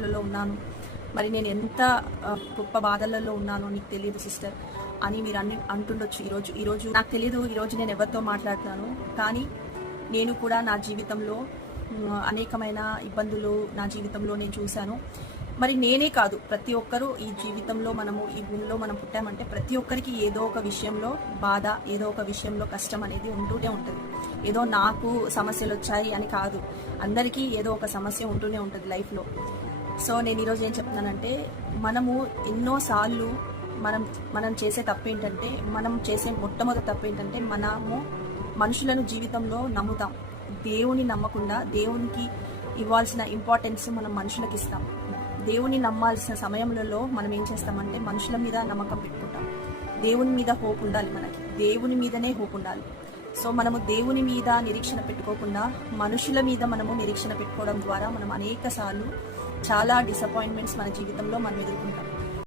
లలో ఉన్నాను. మరి నేను ఎంత గొప్ప బాధలలో ఉన్నానో నీకు తెలియదు సిస్టర్ అని మీరు అంటుండొచ్చు. ఈరోజు నాకు తెలియదు, ఈరోజు నేను ఎవరితో మాట్లాడుతున్నాను, కానీ నేను కూడా నా జీవితంలో అనేకమైన ఇబ్బందులు నా జీవితంలో నేను చూశాను. మరి నేనే కాదు, ప్రతి ఒక్కరూ ఈ జీవితంలో ఈ భూమిలో మనం పుట్టామంటే ప్రతి ఒక్కరికి ఏదో ఒక విషయంలో బాధ, ఏదో ఒక విషయంలో కష్టం అనేది ఉంటూనే ఉంటుంది. ఏదో నాకు సమస్యలు వచ్చాయి అని కాదు, అందరికీ ఏదో ఒక సమస్య ఉంటూనే ఉంటుంది లైఫ్లో. సో నేను ఈరోజు ఏం చెప్తున్నానంటే, మనము ఎన్నోసార్లు మనం చేసే తప్పేంటంటే, మనం చేసే మొట్టమొదటి తప్పేంటంటే, మనము మనుషులను జీవితంలో నమ్ముతాం. దేవుని నమ్మకుండా దేవునికి ఇవ్వాల్సిన ఇంపార్టెన్స్ మనం మనుషులకు ఇస్తాం. దేవుని నమ్మాల్సిన సమయంలో మనం ఏం చేస్తామంటే మనుషుల మీద నమ్మకం పెట్టుకుంటాం. దేవుని మీద హోప్ ఉండాలి, మనకి దేవుని మీదనే హోప్ ఉండాలి. సో మనము దేవుని మీద నిరీక్షణ పెట్టుకోకుండా మనుషుల మీద మనము నిరీక్షణ పెట్టుకోవడం ద్వారా మనం అనేక సార్లు చాలా డిసప్పాయింట్మెంట్స్ మన జీవితంలో మనం ఎదుర్కొంటాం.